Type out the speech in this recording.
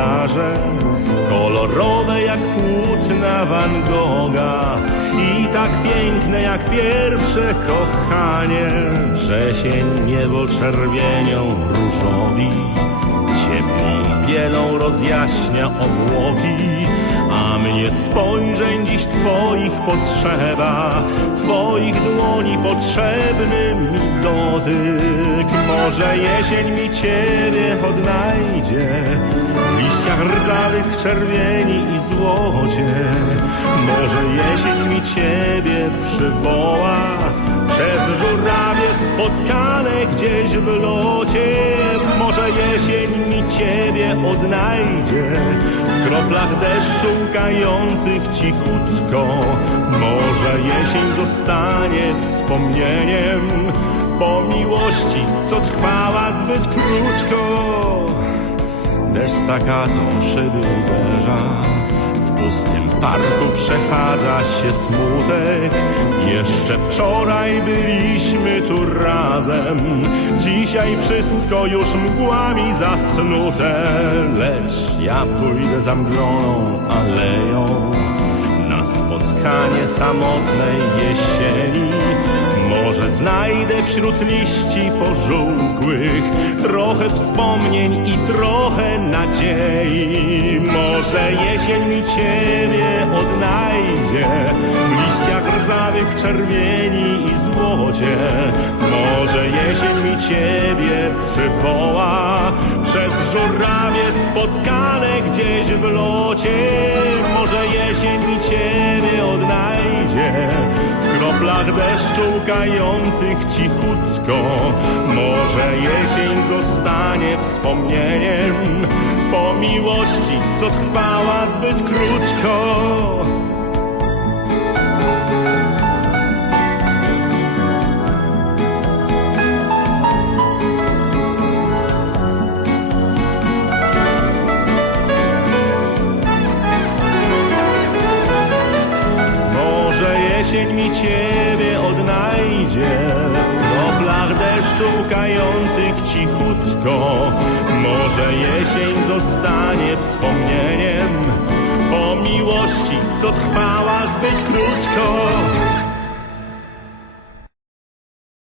plaże, kolorowe jak płótna Van Gogha i tak piękne jak pierwsze kochanie. Wrzesień niebo czerwienią różowi, ciepłą bielą rozjaśnia obłoki. A mnie spojrzeń dziś Twoich potrzeba, Twoich dłoni potrzebny mi dotyk. Może jesień mi Ciebie odnajdzie, w liściach rdzawych czerwieni i złocie. Może jesień mi Ciebie przywoła, przez żurawie spotkane gdzieś w locie. Może jesień mi Ciebie odnajdzie, w kroplach deszczu łkających cichutko. Może jesień zostanie wspomnieniem po miłości, co trwała zbyt krótko. Deszcz staccato szyby uderza W pustym parku przechadza się smutek. Jeszcze wczoraj byliśmy tu razem. Dzisiaj wszystko już mgłami zasnute. Lecz ja pójdę zamgloną aleją. Na spotkanie samotnej jesieni może znajdę wśród liści pożółkłych trochę wspomnień i trochę nadziei. Może jesień mi ciebie odnajdzie w liściach rdzawych czerwieni i złocie. Może jesień mi ciebie przywoła przez żurawie spotkane gdzieś w locie. Może jesień mi ciebie odnajdzie kroplach deszczu łkających cichutko. Może jesień zostanie wspomnieniem po miłości, co trwała zbyt krótko. Mi ciebie odnajdzie w kroplach deszczu łkających cichutko. Może jesień zostanie wspomnieniem po miłości, co trwała zbyt krótko.